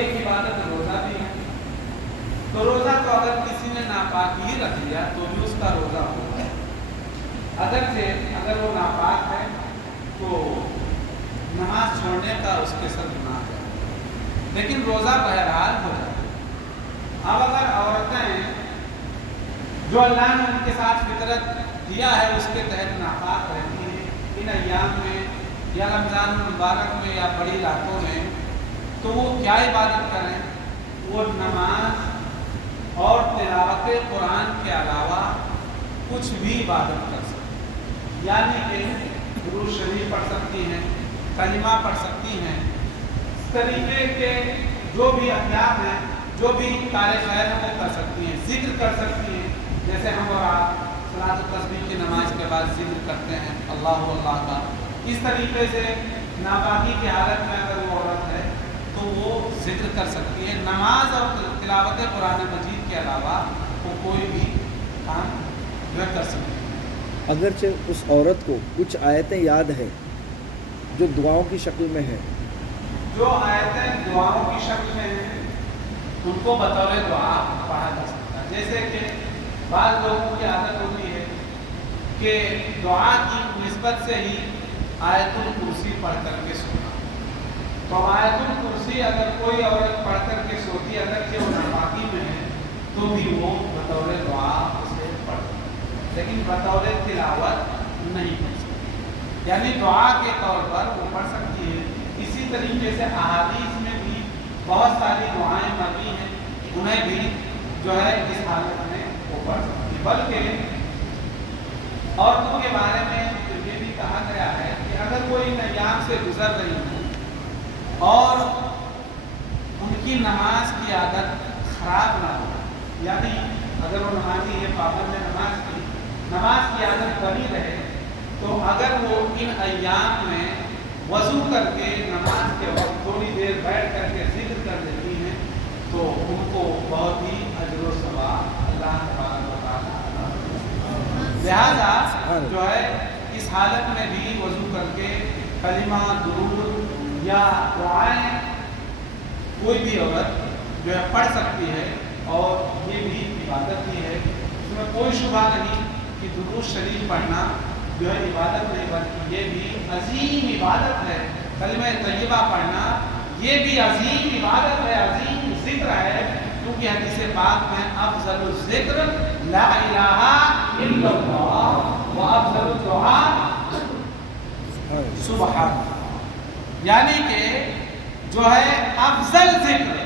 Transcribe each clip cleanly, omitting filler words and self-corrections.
ایک عبادت روزہ بھی ہے. تو روزہ کو اگر کسی نے ناپاکی رکھ لیا تو بھی اس کا روزہ ہوگا. اگر وہ ناپاک ہے تو نماز چھوڑنے کا اس کے ساتھ گناہ ہے، لیکن روزہ بہرحال ہو جائے. اب اگر عورتیں جو اللہ نے ان کے ساتھ فطرت دیا ہے اس کے تحت ناپاک رہتی ہیں ان ایام میں یا رمضان المبارک میں یا بڑی راتوں میں، تو وہ کیا عبادت کریں؟ وہ نماز اور تلاوت قرآن کے علاوہ کچھ بھی عبادت کر سکتی ہیں، یعنی کہ درود شریف پڑھ سکتی ہیں، کلمہ پڑھ سکتی ہیں، اس طریقے کے جو بھی احکام ہیں، جو بھی کار خیر ہے وہ کر سکتی ہیں، ذکر کر سکتی ہیں. جیسے ہم اور آپ صلاۃ التسبیح کی نماز کے بعد ذکر کرتے ہیں اللہ اللہ کا، اس طریقے سے ناپاکی کی حالت میں اگر وہ عورت ہے تو وہ ذکر کر سکتی ہے. نماز اور تلاوت قرآن مجید کے علاوہ وہ کوئی بھی کام جو کر سکتی ہے. اگرچہ اس عورت کو کچھ آیتیں یاد ہیں جو دعاؤں کی شکل میں ہیں، جو آیتیں دعاؤں کی شکل میں ہیں ان کو بطور دعا پڑھا جا سکتا ہے. جیسے کہ بعض لوگوں کی عادت ہوتی ہے کہ دعا کی نسبت سے ہی آیت الکرسی پڑھ کر کے سونا. تو آیت الکرسی اگر کوئی عورت پڑھ کر کے سوتی اگرچہ وہ ناپاکی میں ہے تو بھی وہ بطور دعا اسے پڑھتی، لیکن بطور تلاوت نہیں پڑھ سکتی، یعنی دعا کے طور پر وہ پڑھ سکتی ہے. اسی طریقے سے احادیث میں بھی بہت ساری دعائیں مروی ہیں، انہیں بھی جو ہے اس حالت میں وہ پڑھ سکتی ہے. بلکہ عورتوں کے بارے میں یہ بھی کہا گیا ہے کہ اگر کوئی ایام سے گزر رہی ہوں اور ان کی نماز کی عادت خراب نہ ہو، یعنی اگر وہ نمازی ہے پابند نماز کی عادت بنی رہے، تو اگر وہ ان ایام میں وضو کر کے نماز کے وقت تھوڑی دیر بیٹھ کر کے ذکر کر لیتی ہیں تو ان کو بہت ہی اجر و ثواب اللہ تبارک و تعالیٰ. لہذا جو ہے اس حالت میں بھی وضو کر کے کلمہ درود یا دعائیں کوئی بھی عورت جو ہے پڑھ سکتی ہے، اور یہ بھی عبادت ہی ہے. اس میں کوئی شبہ نہیں کہ درود شریف پڑھنا جو ہے عبادت نہیں بلکہ یہ بھی عظیم عبادت ہے. کلمہ طیبہ پڑھنا یہ بھی عظیم عبادت ہے، عظیم ذکر ہے، کیونکہ حدیث پاک میں افضل الذکر لا الہ الا اللہ و افضل الدعاء سبحان اللہ، یعنی کہ جو ہے افضل ذکر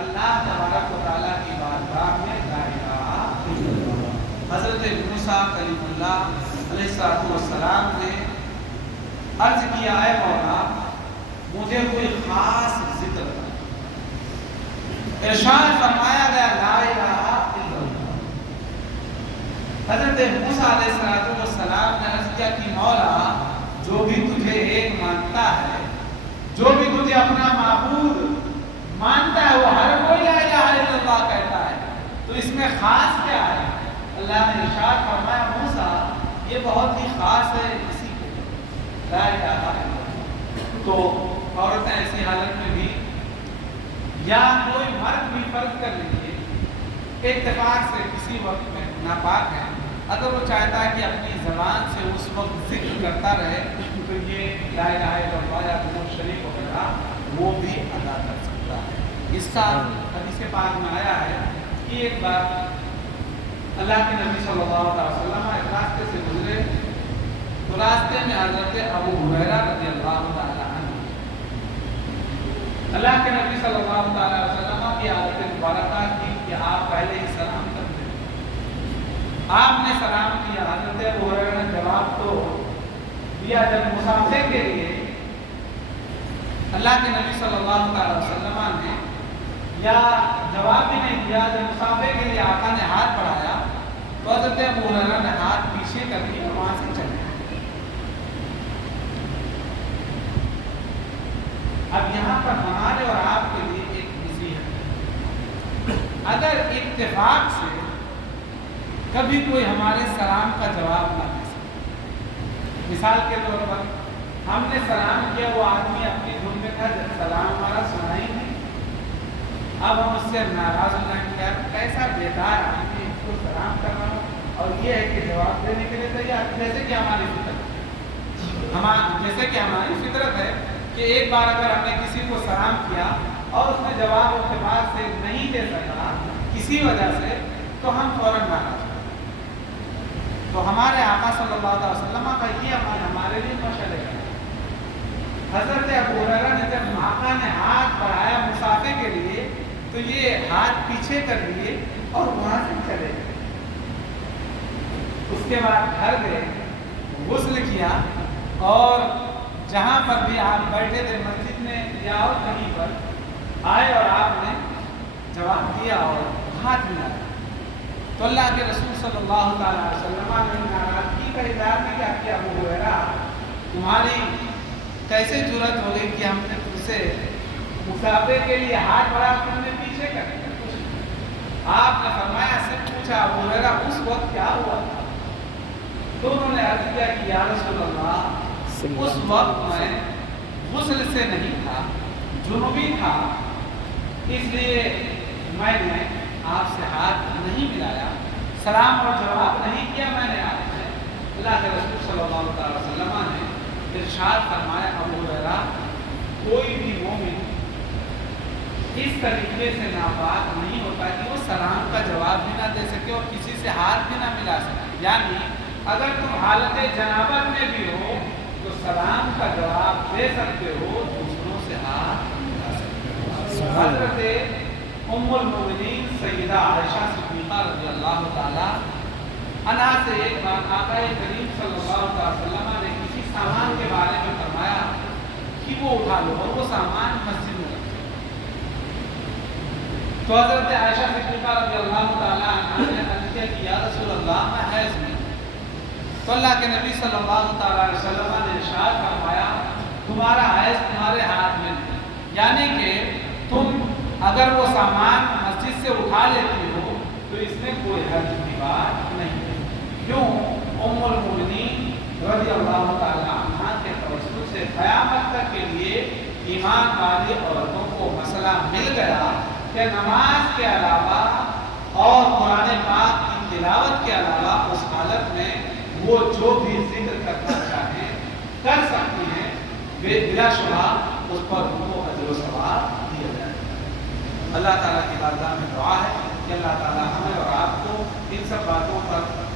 اللہ تبارک و تعالیٰ کی بارگاہ میں لا الہ الا اللہ. حضرت موسیٰ کلیم اللہ علیہ السلام نے عرض کیا ہے مولا مجھے کوئی خاص ذکر کر. ارشاد فرمایا گیا لا الہ الا اللہ. حضرت موسیٰ علیہ السلام نے عرض کیا کہ مولا جو بھی تجھے ایک مانتا ہے، جو بھی تجھے اپنا معبود مانتا ہے، وہ ہر کوئی لا الہ الا اللہ کہتا ہے، تو اس میں خاص کیا ہے؟ اللہ نے ارشاد فرمایا موسیٰ یہ بہت ہی خاص ہے اسی کے لا الہ الا اللہ. تو عورتیں ایسی حالت میں بھی یا کوئی مرد بھی فرض کر لیجیے اتفاق سے کسی وقت میں ناپاک ہے، اگر وہ چاہتا ہے کہ اپنی زبان سے اس وقت ذکر کرتا رہے تو یہ لا الہ الا اللہ یا درود شریف وغیرہ وہ بھی ادا کر سکتا ہے. اس کا حدیث پاک میں آیا ہے کہ ایک بار اللہ کے نبی صلی اللہ علیہ وسلم ایک راستے سے گزرے تو راستے میں حضرت ابو ہریرہ رضی اللہ تعالیٰ عنہ، اللہ کے نبی صلی اللہ علیہ وسلم کی عادت مبارکہ کی کہ آپ پہلے ہی سلام کرتے ہیں. آپ نے سلام کیا، حضرت ابو ہریرہ نے جواب تو دیا جب مسافر کے لیے اللہ کے نبی صلی اللہ علیہ وسلم نے یا جواب بھی نہیں دیا، جب مسافر کے لیے آقا نے ہاتھ بڑھایا تو حضرت ابو ہریرہ نے ہاتھ پیچھے کر کے وہاں سے چلے. اب یہاں پر ہمارے اور آپ کے لیے ایک نصیحت ہے، اگر اتفاق سے کبھی کوئی ہمارے سلام کا جواب نہ دے سکے، مثال کے طور پر ہم نے سلام کیا، وہ آدمی اپنی دھن میں تھا، جب سلام ہمارا سنا ہی نہیں، اب ہم اس سے ناراض ہونا کہ کیسا بیدار آدمی اس کو سلام کر رہا ہوں اور یہ ہے کہ جواب دینے کے لیے تیار، جیسے کہ ہماری فطرت ہے کہ ایک بار اگر ہم نے کسی کو سلام کیا اور اس نے جواب اعتبار سے نہیں دے سکا کسی وجہ سے تو ہم فوراً ناراض ہوتے ہیں۔ تو ہمارے آقا صلی اللہ علیہ وسلم کا یہ ہمارے لیے مشعل ہے۔ حضرت ابو ہریرہ نے جب آقا نے ہاتھ بڑھایا مسافے کے لیے تو یہ ہاتھ پیچھے کر لیے اور وہاں سے چلے گئے۔ اس کے بعد گھر گئے، غسل کیا اور جہاں پر بھی آپ بیٹھے تھے مسجد میں یا اور کہیں پر آئے اور آپ نے جواب دیا اور ہاتھ ملایا تو اللہ کے رسول صلی اللہ تعالیٰ علیہ وسلم نے ناراضگی کا اظہار نہیں کیا کہ ابو ہریرہ تمہاری کیسے جرأت ہو گئی کہ ہم نے تم سے مسافے کے لیے ہاتھ بڑھا تم نے پیچھے کر دیا۔ آپ نے فرمایا سے پوچھا ابو ہریرہ اس وقت کیا ہوا تھا؟ تو انہوں نے عرض کیا کہ یا رسول اللہ اس وقت میں غسل سے نہیں تھا، جنوبی تھا، اس لیے میں نے آپ سے ہاتھ نہیں ملایا، سلام اور جواب نہیں کیا میں نے آپ سے۔ اللہ کے رسول صلی اللہ علیہ وسلم نے ارشاد فرمایا ابو ہریرہ کوئی بھی مومن اس طریقے سے ناپاک نہیں ہوتا کہ وہ سلام کا جواب بھی نہ دے سکے اور کسی سے ہاتھ بھی نہ ملا سکے۔ یعنی اگر تم حالت جنابت میں بھی ہو تو سلام کا جواب دے سکتے ہو، دوسروں سے ہاتھ ملا سکتے ہو۔ حضرت ام المؤمنین سیدہ عائشہ صدیقہ رضی اللہ تعالی عنہا سے ایک بار آقا کریم صلی اللہ علیہ وسلم نے کسی سامان کے بارے میں فرمایا کہ وہ اٹھا لو اور وہ سامان مسجد میں رکھ دو۔ تو حضرت عائشہ صدیقہ رضی اللہ تعالی عنہا نے عرض کیا کہ یا رسول اللہ میں حیض میں۔ تو اللہ کے نبی صلی اللہ تعالی علیہ وسلم نے ارشاد فرمایا تمہارا حیض تمہارے ہاتھ میں نہیں، یعنی کہ تم اگر وہ سامان مسجد سے اٹھا لیتی ہو تو اس میں کوئی حرج کی بات نہیں ہے۔ کیوں؟ ام المؤمنین رضی اللہ تعالی عنہا کے توسط سے قیامت تک کے لیے ایمان والی عورتوں کو مسئلہ مل گیا کہ نماز کے علاوہ اور قرآن پاک کی تلاوت کے علاوہ اس حالت میں وہ جو بھی ذکر کرنا چاہیں کر سکتی ہیں، بلا شبہ اس پر ان کو اجر و ثواب دیا جائے۔ اللہ تعالیٰ کی بارگاہ میں دعا ہے کہ اللہ تعالیٰ ہمیں اور آپ کو ان سب باتوں پر